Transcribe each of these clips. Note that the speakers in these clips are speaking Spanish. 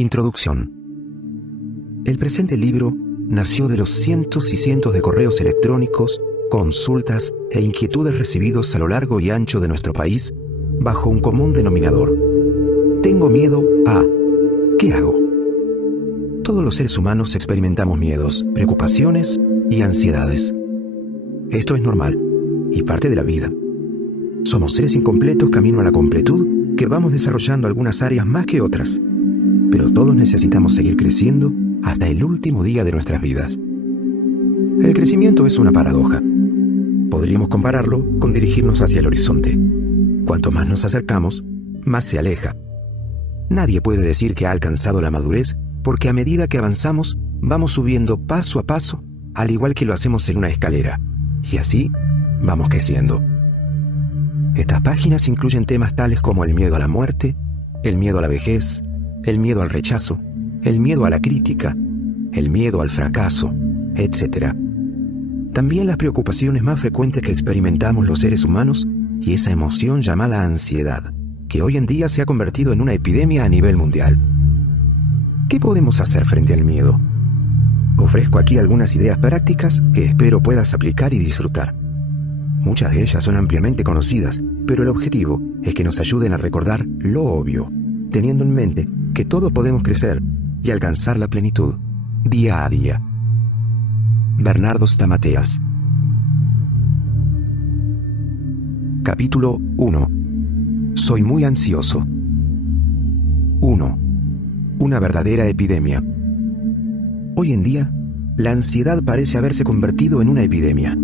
Introducción. El presente libro nació de los cientos y cientos de correos electrónicos, consultas e inquietudes recibidos a lo largo y ancho de nuestro país bajo un común denominador. Tengo miedo a... ¿Qué hago? Todos los seres humanos experimentamos miedos, preocupaciones y ansiedades. Esto es normal y parte de la vida. Somos seres incompletos camino a la completud que vamos desarrollando algunas áreas más que otras, pero todos necesitamos seguir creciendo hasta el último día de nuestras vidas. El crecimiento es una paradoja. Podríamos compararlo con dirigirnos hacia el horizonte. Cuanto más nos acercamos, más se aleja. Nadie puede decir que ha alcanzado la madurez porque a medida que avanzamos, vamos subiendo paso a paso, al igual que lo hacemos en una escalera. Y así, vamos creciendo. Estas páginas incluyen temas tales como el miedo a la muerte, el miedo a la vejez, el miedo al rechazo, el miedo a la crítica, el miedo al fracaso, etc. También las preocupaciones más frecuentes que experimentamos los seres humanos y esa emoción llamada ansiedad, que hoy en día se ha convertido en una epidemia a nivel mundial. ¿Qué podemos hacer frente al miedo? Ofrezco aquí algunas ideas prácticas que espero puedas aplicar y disfrutar. Muchas de ellas son ampliamente conocidas, pero el objetivo es que nos ayuden a recordar lo obvio, teniendo en mente que todos podemos crecer y alcanzar la plenitud día a día. Bernardo Stamateas. Capítulo 1. Soy muy ansioso. 1. Una verdadera epidemia. Hoy en día, la ansiedad parece haberse convertido en una epidemia.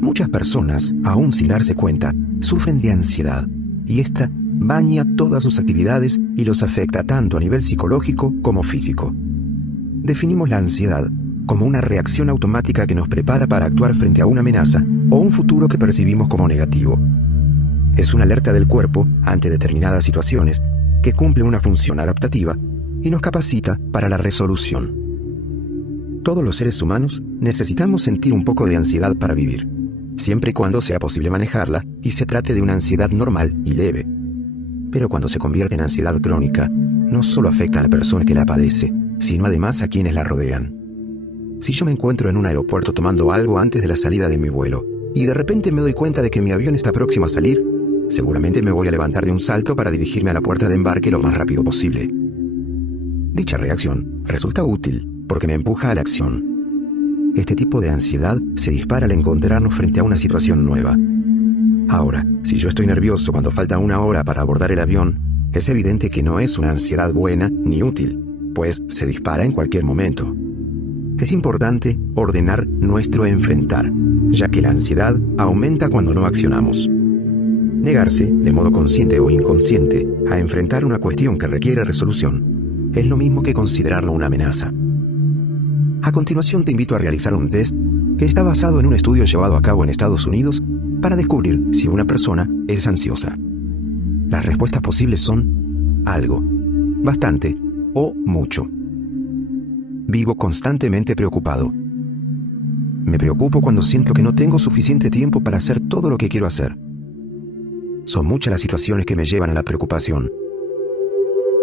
Muchas personas, aún sin darse cuenta, sufren de ansiedad, y esta baña todas sus actividades y los afecta tanto a nivel psicológico como físico. Definimos la ansiedad como una reacción automática que nos prepara para actuar frente a una amenaza o un futuro que percibimos como negativo. Es una alerta del cuerpo ante determinadas situaciones que cumple una función adaptativa y nos capacita para la resolución. Todos los seres humanos necesitamos sentir un poco de ansiedad para vivir, siempre y cuando sea posible manejarla y se trate de una ansiedad normal y leve. Pero cuando se convierte en ansiedad crónica, no solo afecta a la persona que la padece, sino además a quienes la rodean. Si yo me encuentro en un aeropuerto tomando algo antes de la salida de mi vuelo, y de repente me doy cuenta de que mi avión está próximo a salir, seguramente me voy a levantar de un salto para dirigirme a la puerta de embarque lo más rápido posible. Dicha reacción resulta útil porque me empuja a la acción. Este tipo de ansiedad se dispara al encontrarnos frente a una situación nueva. Ahora, si yo estoy nervioso cuando falta una hora para abordar el avión, es evidente que no es una ansiedad buena ni útil, pues se dispara en cualquier momento. Es importante ordenar nuestro enfrentar, ya que la ansiedad aumenta cuando no accionamos. Negarse, de modo consciente o inconsciente, a enfrentar una cuestión que requiere resolución, es lo mismo que considerarlo una amenaza. A continuación te invito a realizar un test que está basado en un estudio llevado a cabo en Estados Unidos para descubrir si una persona es ansiosa. Las respuestas posibles son algo, bastante o mucho. Vivo constantemente preocupado. Me preocupo cuando siento que no tengo suficiente tiempo para hacer todo lo que quiero hacer. Son muchas las situaciones que me llevan a la preocupación.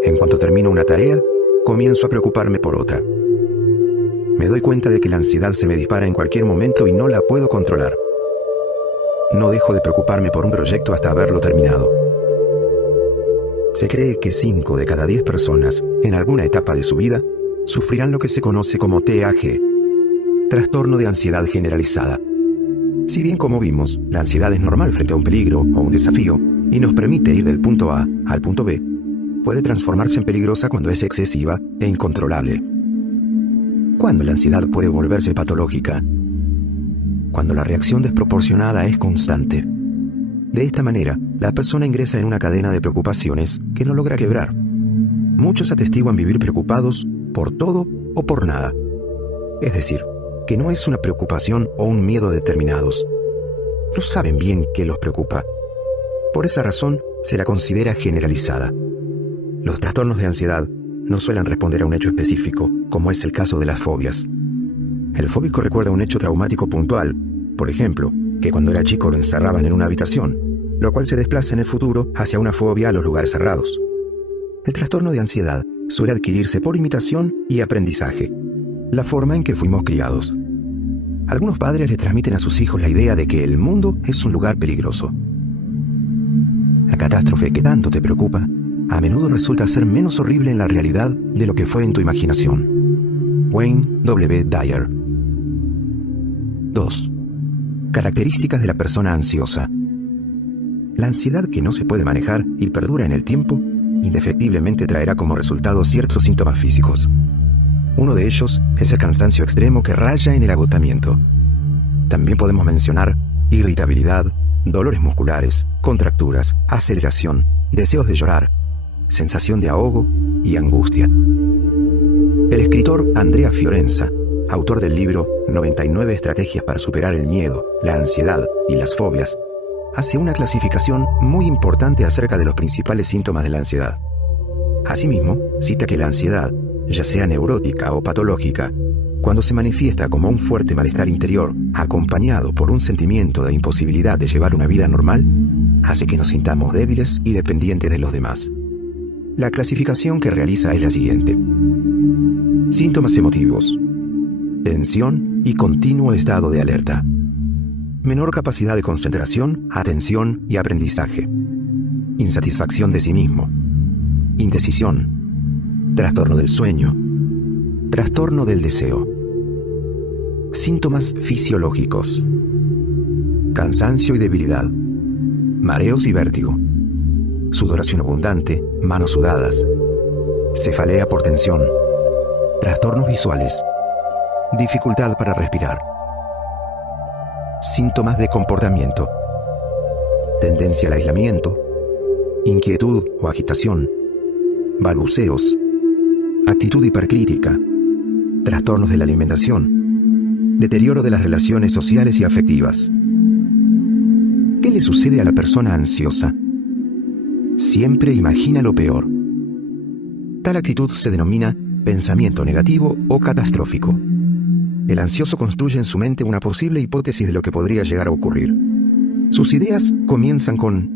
En cuanto termino una tarea, comienzo a preocuparme por otra. Me doy cuenta de que la ansiedad se me dispara en cualquier momento y no la puedo controlar. No dejo de preocuparme por un proyecto hasta haberlo terminado. Se cree que 5 de cada 10 personas, en alguna etapa de su vida, sufrirán lo que se conoce como TAG, trastorno de ansiedad generalizada. Si bien, como vimos, la ansiedad es normal frente a un peligro o un desafío y nos permite ir del punto A al punto B, puede transformarse en peligrosa cuando es excesiva e incontrolable. ¿Cuándo la ansiedad puede volverse patológica? Cuando la reacción desproporcionada es constante. De esta manera, la persona ingresa en una cadena de preocupaciones que no logra quebrar. Muchos atestiguan vivir preocupados por todo o por nada. Es decir, que no es una preocupación o un miedo determinados. No saben bien qué los preocupa. Por esa razón, se la considera generalizada. Los trastornos de ansiedad no suelen responder a un hecho específico, como es el caso de las fobias. El fóbico recuerda un hecho traumático puntual, por ejemplo, que cuando era chico lo encerraban en una habitación, lo cual se desplaza en el futuro hacia una fobia a los lugares cerrados. El trastorno de ansiedad suele adquirirse por imitación y aprendizaje, la forma en que fuimos criados. Algunos padres le transmiten a sus hijos la idea de que el mundo es un lugar peligroso. La catástrofe que tanto te preocupa a menudo resulta ser menos horrible en la realidad de lo que fue en tu imaginación. Wayne W. Dyer. 2. Características de la persona ansiosa. La ansiedad que no se puede manejar y perdura en el tiempo, indefectiblemente traerá como resultado ciertos síntomas físicos. Uno de ellos es el cansancio extremo que raya en el agotamiento. También podemos mencionar irritabilidad, dolores musculares, contracturas, aceleración, deseos de llorar, sensación de ahogo y angustia. El escritor Andrea Fiorenza, autor del libro 99 estrategias para superar el miedo, la ansiedad y las fobias, hace una clasificación muy importante acerca de los principales síntomas de la ansiedad. Asimismo, cita que la ansiedad, ya sea neurótica o patológica, cuando se manifiesta como un fuerte malestar interior, acompañado por un sentimiento de imposibilidad de llevar una vida normal, hace que nos sintamos débiles y dependientes de los demás. La clasificación que realiza es la siguiente. Síntomas emotivos: tensión y continuo estado de alerta. Menor capacidad de concentración, atención y aprendizaje. Insatisfacción de sí mismo. Indecisión. Trastorno del sueño. Trastorno del deseo. Síntomas fisiológicos: cansancio y debilidad. Mareos y vértigo. Sudoración abundante, manos sudadas. Cefalea por tensión. Trastornos visuales. Dificultad para respirar. Síntomas de comportamiento: tendencia al aislamiento, inquietud o agitación, balbuceos, actitud hipercrítica, trastornos de la alimentación, deterioro de las relaciones sociales y afectivas. ¿Qué le sucede a la persona ansiosa? Siempre imagina lo peor. Tal actitud se denomina pensamiento negativo o catastrófico. El ansioso construye en su mente una posible hipótesis de lo que podría llegar a ocurrir. Sus ideas comienzan con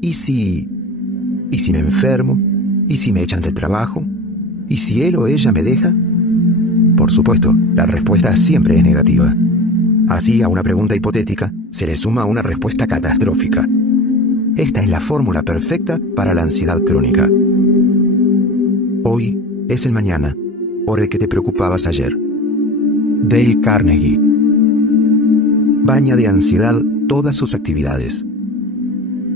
¿y si me enfermo? ¿Y si me echan del trabajo? ¿Y si él o ella me deja? Por supuesto, la respuesta siempre es negativa. Así, a una pregunta hipotética se le suma una respuesta catastrófica. Esta es la fórmula perfecta para la ansiedad crónica. Hoy es el mañana, por el que te preocupabas ayer. Dale Carnegie. Baña de ansiedad todas sus actividades.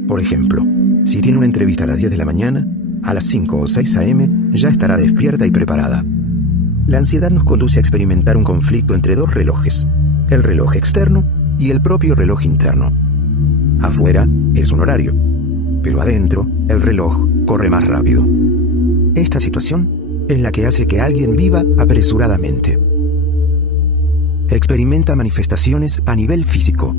Por ejemplo, si tiene una entrevista a las 10 de la mañana, a las 5 o 6 a.m. ya estará despierta y preparada. La ansiedad nos conduce a experimentar un conflicto entre dos relojes, el reloj externo y el propio reloj interno. Afuera es un horario, pero adentro el reloj corre más rápido. Esta situación es la que hace que alguien viva apresuradamente. Experimenta manifestaciones a nivel físico.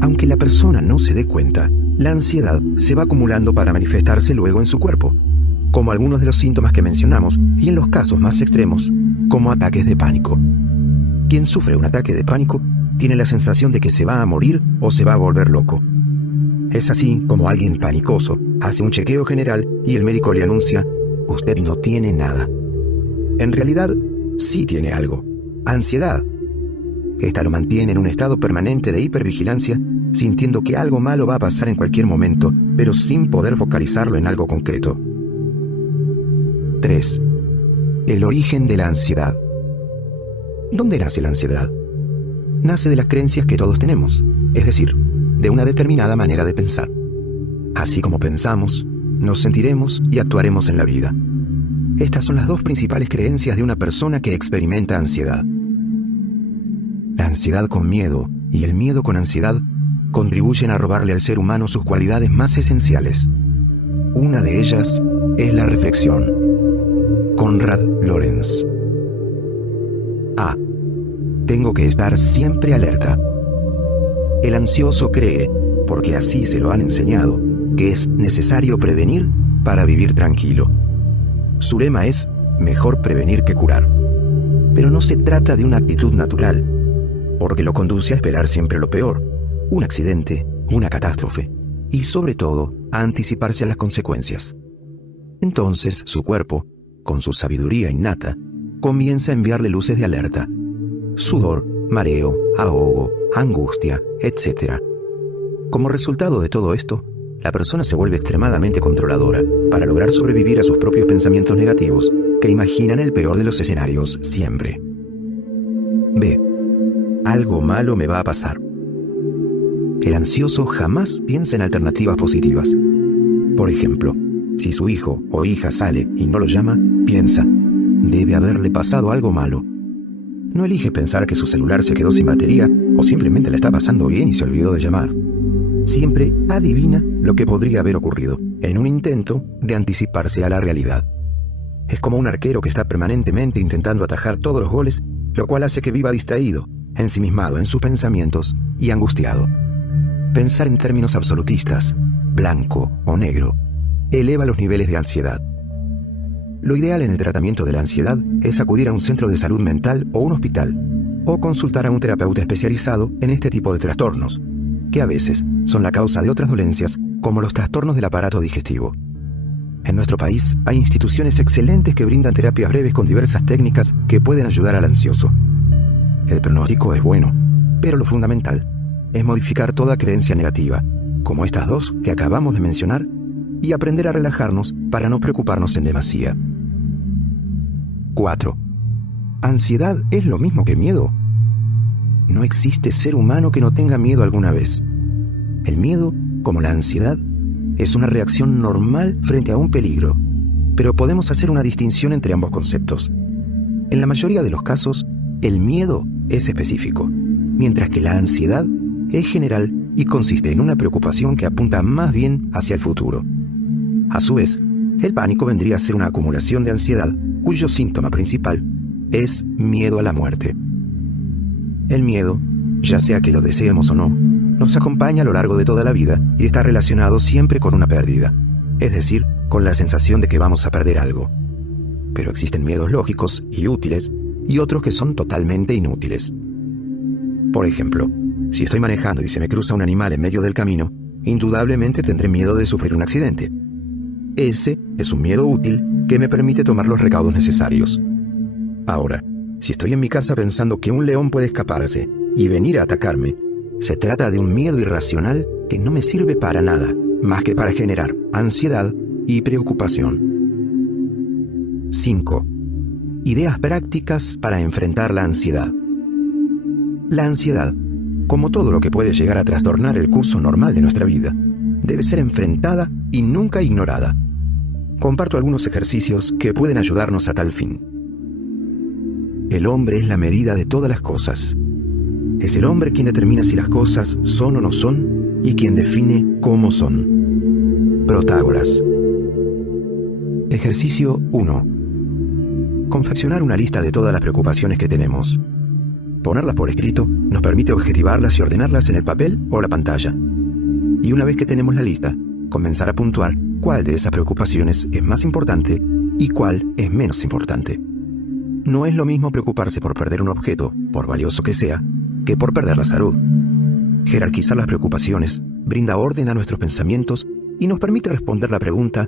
Aunque la persona no se dé cuenta, la ansiedad se va acumulando para manifestarse luego en su cuerpo, como algunos de los síntomas que mencionamos, y en los casos más extremos, como ataques de pánico. Quien sufre un ataque de pánico tiene la sensación de que se va a morir o se va a volver loco. Es así como alguien panicoso hace un chequeo general y el médico le anuncia: usted no tiene nada. En realidad, sí tiene algo: ansiedad. Esta lo mantiene en un estado permanente de hipervigilancia, sintiendo que algo malo va a pasar en cualquier momento, pero sin poder focalizarlo en algo concreto. 3. El origen de la ansiedad. ¿Dónde nace la ansiedad? Nace de las creencias que todos tenemos, es decir, de una determinada manera de pensar. Así como pensamos, nos sentiremos y actuaremos en la vida. Estas son las dos principales creencias de una persona que experimenta ansiedad. La ansiedad con miedo y el miedo con ansiedad contribuyen a robarle al ser humano sus cualidades más esenciales. Una de ellas es la reflexión. Conrad Lorenz. A. Tengo que estar siempre alerta. El ansioso cree, porque así se lo han enseñado, que es necesario prevenir para vivir tranquilo. Su lema es: mejor prevenir que curar. Pero no se trata de una actitud natural, porque lo conduce a esperar siempre lo peor, un accidente, una catástrofe, y sobre todo a anticiparse a las consecuencias. Entonces su cuerpo, con su sabiduría innata, comienza a enviarle luces de alerta: sudor, mareo, ahogo, angustia, etc. Como resultado de todo esto, la persona se vuelve extremadamente controladora para lograr sobrevivir a sus propios pensamientos negativos, que imaginan el peor de los escenarios siempre. B. Algo malo me va a pasar. El ansioso jamás piensa en alternativas positivas. Por ejemplo, si su hijo o hija sale y no lo llama, piensa: debe haberle pasado algo malo. No elige pensar que su celular se quedó sin batería o simplemente le está pasando bien y se olvidó de llamar. Siempre adivina lo que podría haber ocurrido, en un intento de anticiparse a la realidad. Es como un arquero que está permanentemente intentando atajar todos los goles, lo cual hace que viva distraído, ensimismado en sus pensamientos y angustiado. Pensar en términos absolutistas, blanco o negro, eleva los niveles de ansiedad. Lo ideal en el tratamiento de la ansiedad es acudir a un centro de salud mental o un hospital, o consultar a un terapeuta especializado en este tipo de trastornos, que a veces son la causa de otras dolencias como los trastornos del aparato digestivo. En nuestro país hay instituciones excelentes que brindan terapias breves con diversas técnicas que pueden ayudar al ansioso. El pronóstico es bueno, pero lo fundamental es modificar toda creencia negativa, como estas dos que acabamos de mencionar, y aprender a relajarnos para no preocuparnos en demasía. 4. ¿Ansiedad es lo mismo que miedo? No existe ser humano que no tenga miedo alguna vez. El miedo, como la ansiedad, es una reacción normal frente a un peligro, pero podemos hacer una distinción entre ambos conceptos. En la mayoría de los casos, el miedo es específico, mientras que la ansiedad es general y consiste en una preocupación que apunta más bien hacia el futuro. A su vez, el pánico vendría a ser una acumulación de ansiedad cuyo síntoma principal es miedo a la muerte. El miedo, ya sea que lo deseemos o no, nos acompaña a lo largo de toda la vida y está relacionado siempre con una pérdida, es decir, con la sensación de que vamos a perder algo. Pero existen miedos lógicos y útiles y otros que son totalmente inútiles. Por ejemplo, si estoy manejando y se me cruza un animal en medio del camino, indudablemente tendré miedo de sufrir un accidente. Ese es un miedo útil que me permite tomar los recaudos necesarios. Ahora, si estoy en mi casa pensando que un león puede escaparse y venir a atacarme, se trata de un miedo irracional que no me sirve para nada, más que para generar ansiedad y preocupación. 5. Ideas prácticas para enfrentar la ansiedad. La ansiedad, como todo lo que puede llegar a trastornar el curso normal de nuestra vida, debe ser enfrentada y nunca ignorada. Comparto algunos ejercicios que pueden ayudarnos a tal fin. El hombre es la medida de todas las cosas. Es el hombre quien determina si las cosas son o no son y quien define cómo son. Protágoras. Ejercicio 1. Confeccionar una lista de todas las preocupaciones que tenemos. Ponerlas por escrito nos permite objetivarlas y ordenarlas en el papel o la pantalla. Y una vez que tenemos la lista, comenzar a puntuar cuál de esas preocupaciones es más importante y cuál es menos importante. No es lo mismo preocuparse por perder un objeto, por valioso que sea, que por perder la salud. Jerarquizar las preocupaciones brinda orden a nuestros pensamientos y nos permite responder la pregunta: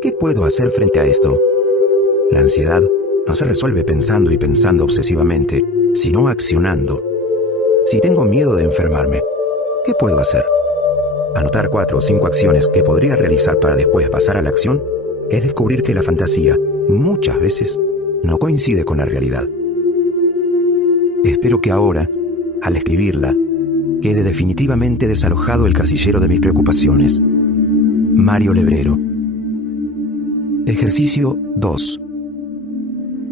¿qué puedo hacer frente a esto? La ansiedad no se resuelve pensando y pensando obsesivamente, sino accionando. Si tengo miedo de enfermarme, ¿qué puedo hacer? Anotar 4 o 5 acciones que podría realizar para después pasar a la acción es descubrir que la fantasía, muchas veces, no coincide con la realidad. Espero que ahora, al escribirla, quede definitivamente desalojado el casillero de mis preocupaciones. Mario Lebrero. Ejercicio 2.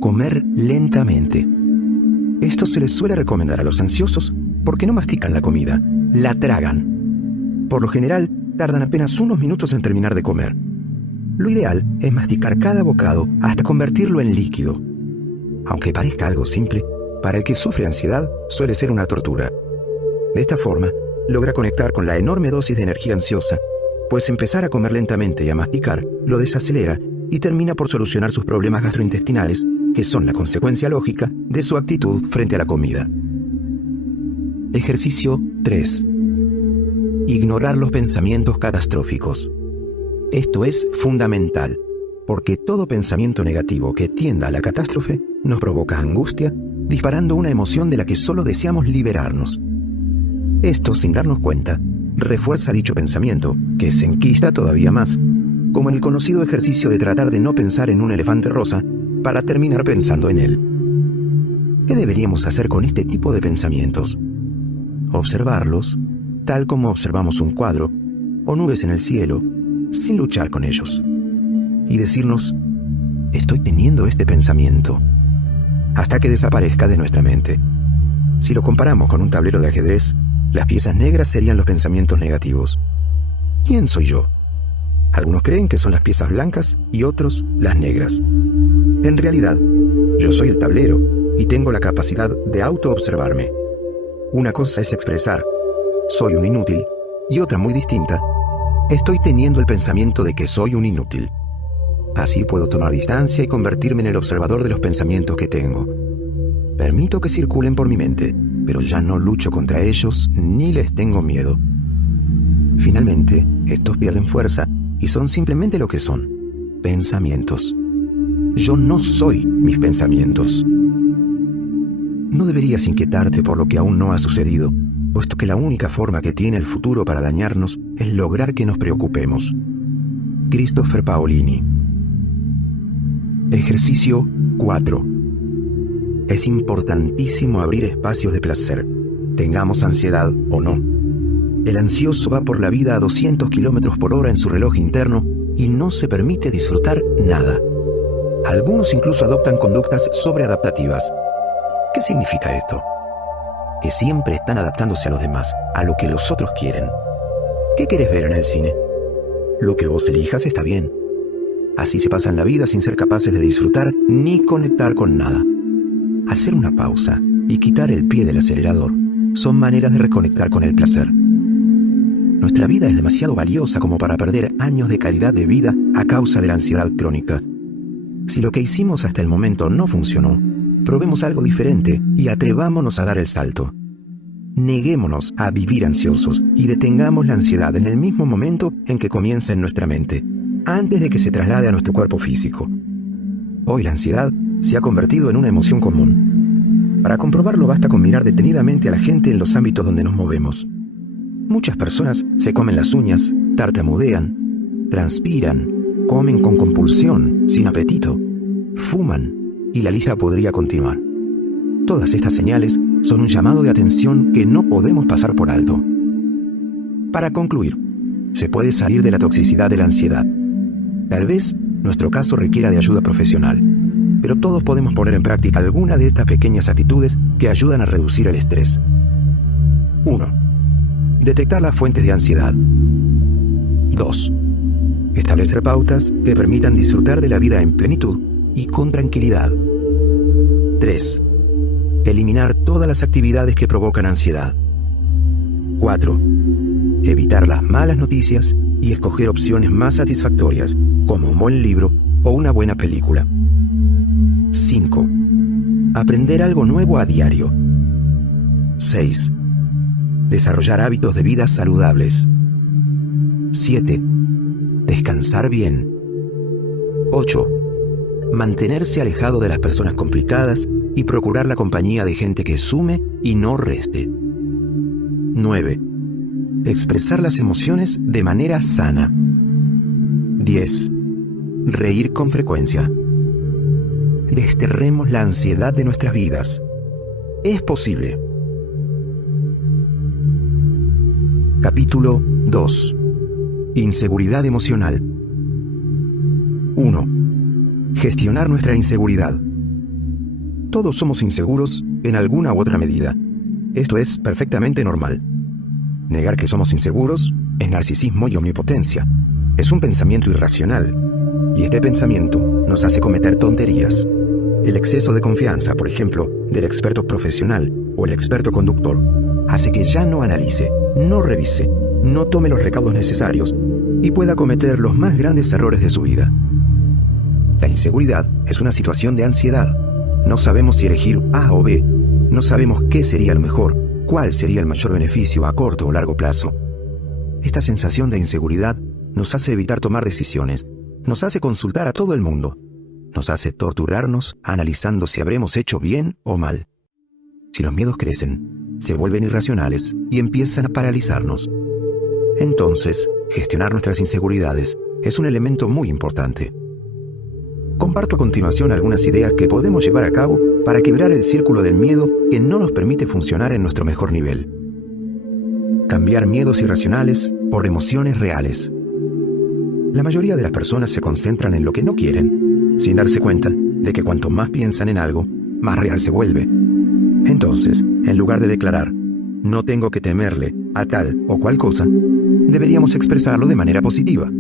Comer lentamente. Esto se les suele recomendar a los ansiosos porque no mastican la comida, la tragan. Por lo general, tardan apenas unos minutos en terminar de comer. Lo ideal es masticar cada bocado hasta convertirlo en líquido. Aunque parezca algo simple, para el que sufre ansiedad suele ser una tortura. De esta forma, logra conectar con la enorme dosis de energía ansiosa, pues empezar a comer lentamente y a masticar lo desacelera y termina por solucionar sus problemas gastrointestinales, que son la consecuencia lógica de su actitud frente a la comida. Ejercicio 3. Ignorar los pensamientos catastróficos. Esto es fundamental. porque todo pensamiento negativo que tienda a la catástrofe nos provoca angustia, disparando una emoción de la que solo deseamos liberarnos. Esto, sin darnos cuenta, refuerza dicho pensamiento, que se enquista todavía más, como en el conocido ejercicio de tratar de no pensar en un elefante rosa para terminar pensando en él. ¿Qué deberíamos hacer con este tipo de pensamientos? Observarlos, tal como observamos un cuadro o nubes en el cielo, sin luchar con ellos. Y decirnos, estoy teniendo este pensamiento, hasta que desaparezca de nuestra mente. Si lo comparamos con un tablero de ajedrez, las piezas negras serían los pensamientos negativos. ¿Quién soy yo? Algunos creen que son las piezas blancas y otros las negras. En realidad, yo soy el tablero y tengo la capacidad de autoobservarme. Una cosa es expresar, soy un inútil, y otra muy distinta, estoy teniendo el pensamiento de que soy un inútil. Así puedo tomar distancia y convertirme en el observador de los pensamientos que tengo. Permito que circulen por mi mente, pero ya no lucho contra ellos ni les tengo miedo. Finalmente, estos pierden fuerza y son simplemente lo que son, pensamientos. Yo no soy mis pensamientos. No deberías inquietarte por lo que aún no ha sucedido, puesto que la única forma que tiene el futuro para dañarnos es lograr que nos preocupemos. Christopher Paolini. Ejercicio 4. Es importantísimo abrir espacios de placer, tengamos ansiedad o no. El ansioso va por la vida a 200 km/h en su reloj interno y no se permite disfrutar nada. Algunos incluso adoptan conductas sobreadaptativas. ¿Qué significa esto? Que siempre están adaptándose a los demás, a lo que los otros quieren. ¿Qué quieres ver en el cine? Lo que vos elijas está bien. Así se pasan la vida sin ser capaces de disfrutar ni conectar con nada. Hacer una pausa y quitar el pie del acelerador son maneras de reconectar con el placer. Nuestra vida es demasiado valiosa como para perder años de calidad de vida a causa de la ansiedad crónica. Si lo que hicimos hasta el momento no funcionó, probemos algo diferente y atrevámonos a dar el salto. Neguémonos a vivir ansiosos y detengamos la ansiedad en el mismo momento en que comienza en nuestra mente, antes de que se traslade a nuestro cuerpo físico. Hoy la ansiedad se ha convertido en una emoción común. Para comprobarlo basta con mirar detenidamente a la gente en los ámbitos donde nos movemos. Muchas personas se comen las uñas, tartamudean, transpiran, comen con compulsión, sin apetito, fuman, y la lista podría continuar. Todas estas señales son un llamado de atención que no podemos pasar por alto. Para concluir, se puede salir de la toxicidad de la ansiedad. Tal vez nuestro caso requiera de ayuda profesional, pero todos podemos poner en práctica alguna de estas pequeñas actitudes que ayudan a reducir el estrés. 1. Detectar las fuentes de ansiedad. 2. Establecer pautas que permitan disfrutar de la vida en plenitud y con tranquilidad. 3. Eliminar todas las actividades que provocan ansiedad. 4. Evitar las malas noticias y escoger opciones más satisfactorias, como un buen libro o una buena película. 5. Aprender algo nuevo a diario. 6. Desarrollar hábitos de vida saludables. 7. Descansar bien. 8. Mantenerse alejado de las personas complicadas y procurar la compañía de gente que sume y no reste. 9. Expresar las emociones de manera sana. 10. Reír con frecuencia. Desterremos la ansiedad de nuestras vidas. Es posible. Capítulo 2. Inseguridad emocional. 1. Gestionar nuestra inseguridad. Todos somos inseguros en alguna u otra medida. Esto es perfectamente normal. Negar que somos inseguros es narcisismo y omnipotencia. Es un pensamiento irracional. Y este pensamiento nos hace cometer tonterías. El exceso de confianza, por ejemplo, del experto profesional o el experto conductor, hace que ya no analice, no revise, no tome los recaudos necesarios y pueda cometer los más grandes errores de su vida. La inseguridad es una situación de ansiedad. No sabemos si elegir A o B. No sabemos qué sería lo mejor, cuál sería el mayor beneficio a corto o largo plazo. Esta sensación de inseguridad nos hace evitar tomar decisiones, nos hace consultar a todo el mundo. Nos hace torturarnos analizando si habremos hecho bien o mal. Si los miedos crecen, se vuelven irracionales y empiezan a paralizarnos. Entonces, gestionar nuestras inseguridades es un elemento muy importante. Comparto a continuación algunas ideas que podemos llevar a cabo para quebrar el círculo del miedo que no nos permite funcionar en nuestro mejor nivel. Cambiar miedos irracionales por emociones reales. La mayoría de las personas se concentran en lo que no quieren, sin darse cuenta de que cuanto más piensan en algo, más real se vuelve. Entonces, en lugar de declarar, no tengo que temerle a tal o cual cosa, deberíamos expresarlo de manera positiva.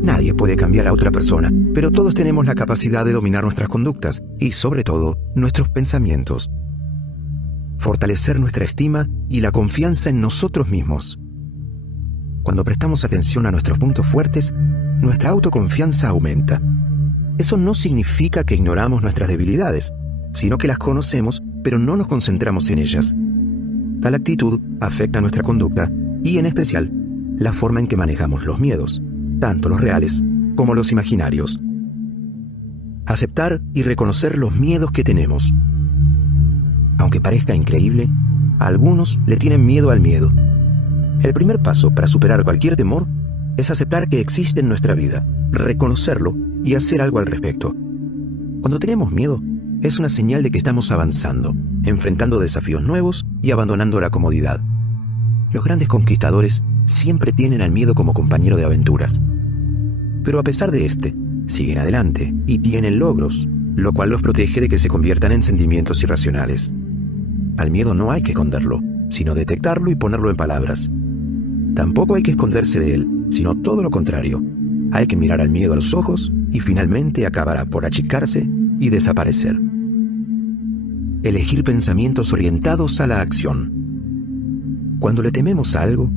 Nadie puede cambiar a otra persona, pero todos tenemos la capacidad de dominar nuestras conductas y, sobre todo, nuestros pensamientos. Fortalecer nuestra estima y la confianza en nosotros mismos. Cuando prestamos atención a nuestros puntos fuertes, nuestra autoconfianza aumenta. Eso no significa que ignoramos nuestras debilidades, sino que las conocemos, pero no nos concentramos en ellas. Tal actitud afecta nuestra conducta y, en especial, la forma en que manejamos los miedos, tanto los reales como los imaginarios. Aceptar y reconocer los miedos que tenemos. Aunque parezca increíble, a algunos le tienen miedo al miedo. El primer paso para superar cualquier temor es aceptar que existe en nuestra vida, reconocerlo y hacer algo al respecto. Cuando tenemos miedo, es una señal de que estamos avanzando, enfrentando desafíos nuevos y abandonando la comodidad. Los grandes conquistadores siempre tienen al miedo como compañero de aventuras. Pero a pesar de siguen adelante y tienen logros, lo cual los protege de que se conviertan en sentimientos irracionales. Al miedo no hay que esconderlo, sino detectarlo y ponerlo en palabras. Tampoco hay que esconderse de él, sino todo lo contrario. Hay que mirar al miedo a los ojos y finalmente acabará por achicarse y desaparecer. Elegir pensamientos orientados a la acción. Cuando le tememos a algo,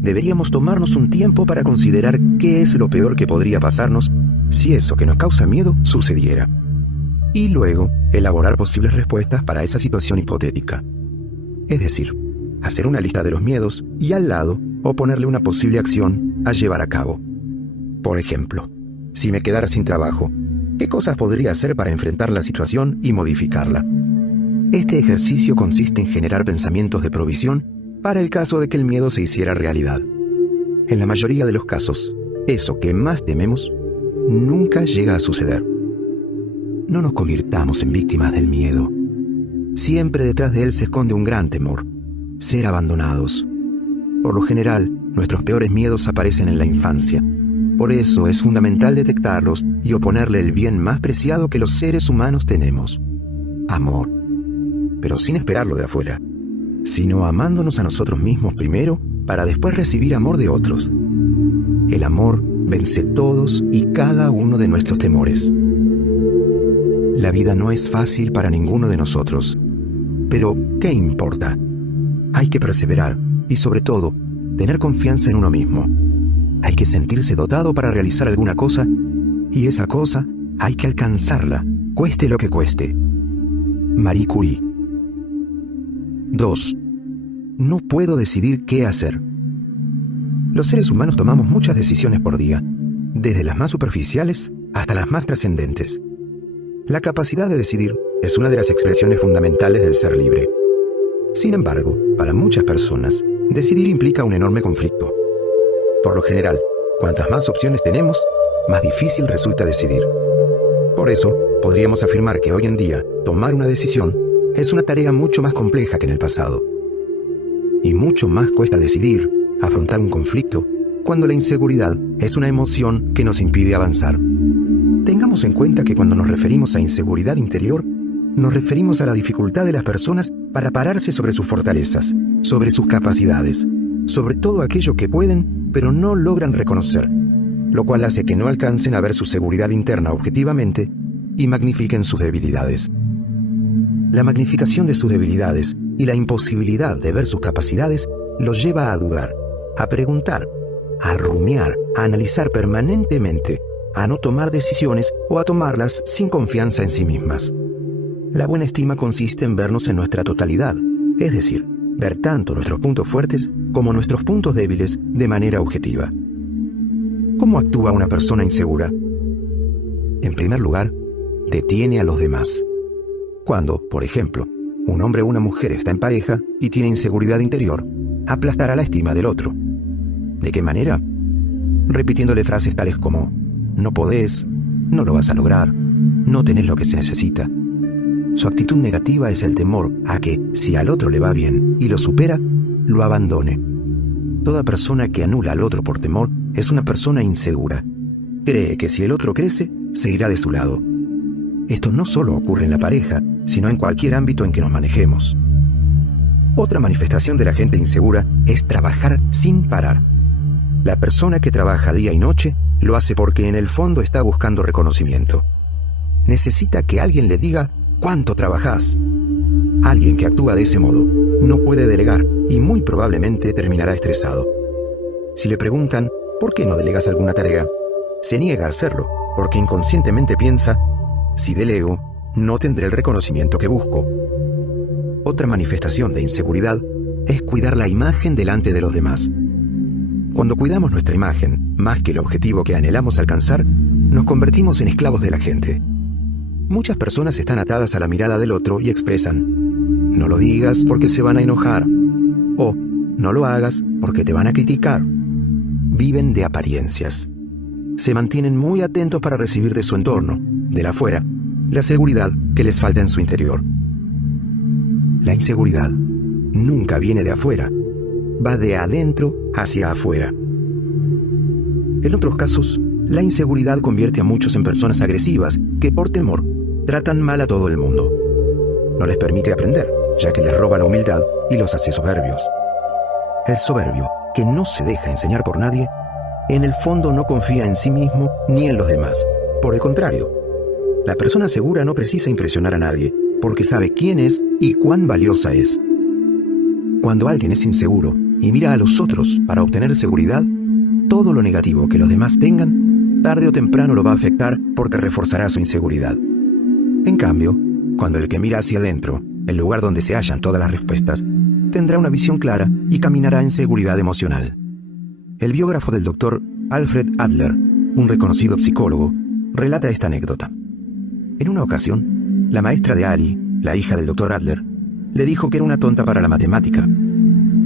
deberíamos tomarnos un tiempo para considerar qué es lo peor que podría pasarnos si eso que nos causa miedo sucediera. Y luego, elaborar posibles respuestas para esa situación hipotética. Es decir, hacer una lista de los miedos y al lado oponerle una posible acción a llevar a cabo. Por ejemplo, si me quedara sin trabajo, ¿qué cosas podría hacer para enfrentar la situación y modificarla? Este ejercicio consiste en generar pensamientos de provisión para el caso de que el miedo se hiciera realidad. En la mayoría de los casos, eso que más tememos nunca llega a suceder. No nos convirtamos en víctimas del miedo. Siempre detrás de él se esconde un gran temor: ser abandonados. Por lo general, nuestros peores miedos aparecen en la infancia. Por eso es fundamental detectarlos y oponerle el bien más preciado que los seres humanos tenemos: amor. Pero sin esperarlo de afuera, sino amándonos a nosotros mismos primero para después recibir amor de otros. El amor vence todos y cada uno de nuestros temores. La vida no es fácil para ninguno de nosotros, pero ¿qué importa? Hay que perseverar y, sobre todo, tener confianza en uno mismo. Hay que sentirse dotado para realizar alguna cosa, y esa cosa hay que alcanzarla, cueste lo que cueste. Marie Curie. 2. No puedo decidir qué hacer. Los seres humanos tomamos muchas decisiones por día, desde las más superficiales hasta las más trascendentes. La capacidad de decidir es una de las expresiones fundamentales del ser libre. Sin embargo, para muchas personas, decidir implica un enorme conflicto. Por lo general, cuantas más opciones tenemos, más difícil resulta decidir. Por eso, podríamos afirmar que hoy en día, tomar una decisión es una tarea mucho más compleja que en el pasado. Y mucho más cuesta decidir, afrontar un conflicto, cuando la inseguridad es una emoción que nos impide avanzar. Tengamos en cuenta que cuando nos referimos a inseguridad interior, nos referimos a la dificultad de las personas para pararse sobre sus fortalezas, sobre sus capacidades, sobre todo aquello que pueden, pero no logran reconocer, lo cual hace que no alcancen a ver su seguridad interna objetivamente y magnifiquen sus debilidades. La magnificación de sus debilidades y la imposibilidad de ver sus capacidades los lleva a dudar, a preguntar, a rumiar, a analizar permanentemente, a no tomar decisiones o a tomarlas sin confianza en sí mismas. La buena estima consiste en vernos en nuestra totalidad, es decir, ver tanto nuestros puntos fuertes como nuestros puntos débiles de manera objetiva. ¿Cómo actúa una persona insegura? en primer lugar, detiene a los demás. Cuando, por ejemplo, un hombre o una mujer está en pareja y tiene inseguridad interior, aplastará la estima del otro. ¿De qué manera? Repitiéndole frases tales como: no podés, no lo vas a lograr, no tenés lo que se necesita. Su actitud negativa es el temor a que, si al otro le va bien y lo supera, lo abandone. Toda persona que anula al otro por temor es una persona insegura. Cree que si el otro crece, seguirá de su lado. Esto no solo ocurre en la pareja, sino en cualquier ámbito en que nos manejemos. Otra manifestación de la gente insegura es trabajar sin parar. La persona que trabaja día y noche lo hace porque en el fondo está buscando reconocimiento. Necesita que alguien le diga cuánto trabajás. Alguien que actúa de ese modo no puede delegar y muy probablemente terminará estresado. Si le preguntan ¿por qué no delegas alguna tarea?, se niega a hacerlo porque inconscientemente piensa: si delego, no tendré el reconocimiento que busco. Otra manifestación de inseguridad es cuidar la imagen delante de los demás. Cuando cuidamos nuestra imagen, más que el objetivo que anhelamos alcanzar, nos convertimos en esclavos de la gente. Muchas personas están atadas a la mirada del otro y expresan: no lo digas porque se van a enojar, o no lo hagas porque te van a criticar. Viven de apariencias. Se mantienen muy atentos para recibir de su entorno, del afuera, la seguridad que les falta en su interior. La inseguridad nunca viene de afuera, va de adentro hacia afuera. En otros casos, la inseguridad convierte a muchos en personas agresivas que por temor tratan mal a todo el mundo. No les permite aprender, ya que les roba la humildad y los hace soberbios. El soberbio, que no se deja enseñar por nadie, en el fondo no confía en sí mismo ni en los demás. Por el contrario, la persona segura no precisa impresionar a nadie, porque sabe quién es y cuán valiosa es. Cuando alguien es inseguro y mira a los otros para obtener seguridad, todo lo negativo que los demás tengan, tarde o temprano lo va a afectar porque reforzará su inseguridad. En cambio, cuando el que mira hacia adentro, el lugar donde se hallan todas las respuestas, tendrá una visión clara y caminará en seguridad emocional. El biógrafo del doctor Alfred Adler, un reconocido psicólogo, relata esta anécdota. En una ocasión, la maestra de Ali, la hija del doctor Adler, le dijo que era una tonta para la matemática.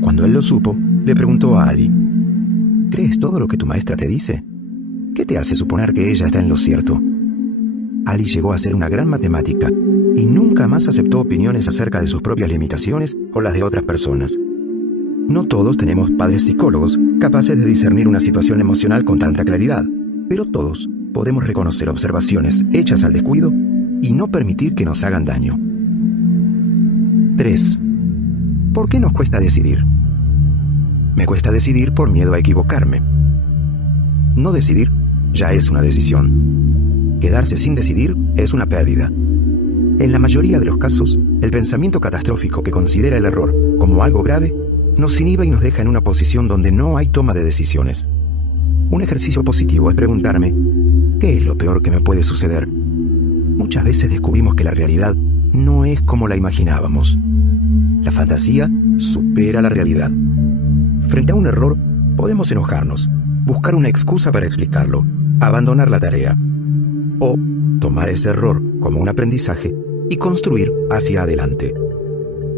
Cuando él lo supo, le preguntó a Ali: ¿crees todo lo que tu maestra te dice? ¿Qué te hace suponer que ella está en lo cierto? Ali llegó a ser una gran matemática y nunca más aceptó opiniones acerca de sus propias limitaciones o las de otras personas. No todos tenemos padres psicólogos capaces de discernir una situación emocional con tanta claridad, pero todos podemos reconocer observaciones hechas al descuido y no permitir que nos hagan daño. 3. ¿Por qué nos cuesta decidir? Me cuesta decidir por miedo a equivocarme. No decidir ya es una decisión. Quedarse sin decidir es una pérdida. En la mayoría de los casos, el pensamiento catastrófico que considera el error como algo grave nos inhibe y nos deja en una posición donde no hay toma de decisiones. Un ejercicio positivo es preguntarme: ¿qué es lo peor que me puede suceder? Muchas veces descubrimos que la realidad no es como la imaginábamos. La fantasía supera la realidad. Frente a un error, podemos enojarnos, buscar una excusa para explicarlo, abandonar la tarea, o tomar ese error como un aprendizaje y construir hacia adelante.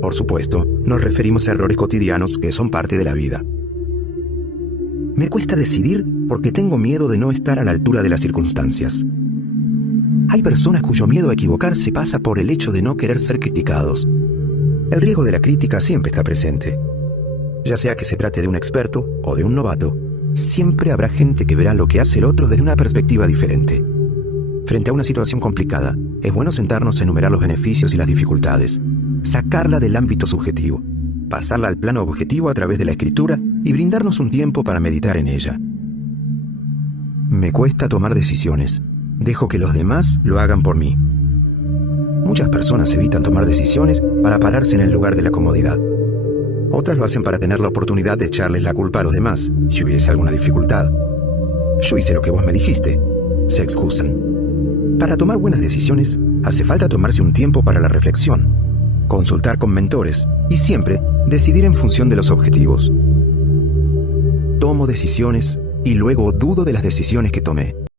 Por supuesto, nos referimos a errores cotidianos que son parte de la vida. Me cuesta decidir porque tengo miedo de no estar a la altura de las circunstancias. Hay personas cuyo miedo a equivocarse pasa por el hecho de no querer ser criticados. El riesgo de la crítica siempre está presente. Ya sea que se trate de un experto o de un novato, siempre habrá gente que verá lo que hace el otro desde una perspectiva diferente. Frente a una situación complicada, es bueno sentarnos a enumerar los beneficios y las dificultades, sacarla del ámbito subjetivo, pasarla al plano objetivo a través de la escritura y brindarnos un tiempo para meditar en ella. Me cuesta tomar decisiones. Dejo que los demás lo hagan por mí. Muchas personas evitan tomar decisiones para pararse en el lugar de la comodidad. Otras lo hacen para tener la oportunidad de echarles la culpa a los demás si hubiese alguna dificultad. Yo hice lo que vos me dijiste. Se excusan. Para tomar buenas decisiones, hace falta tomarse un tiempo para la reflexión, consultar con mentores y siempre decidir en función de los objetivos. Tomo decisiones y luego dudo de las decisiones que tomé.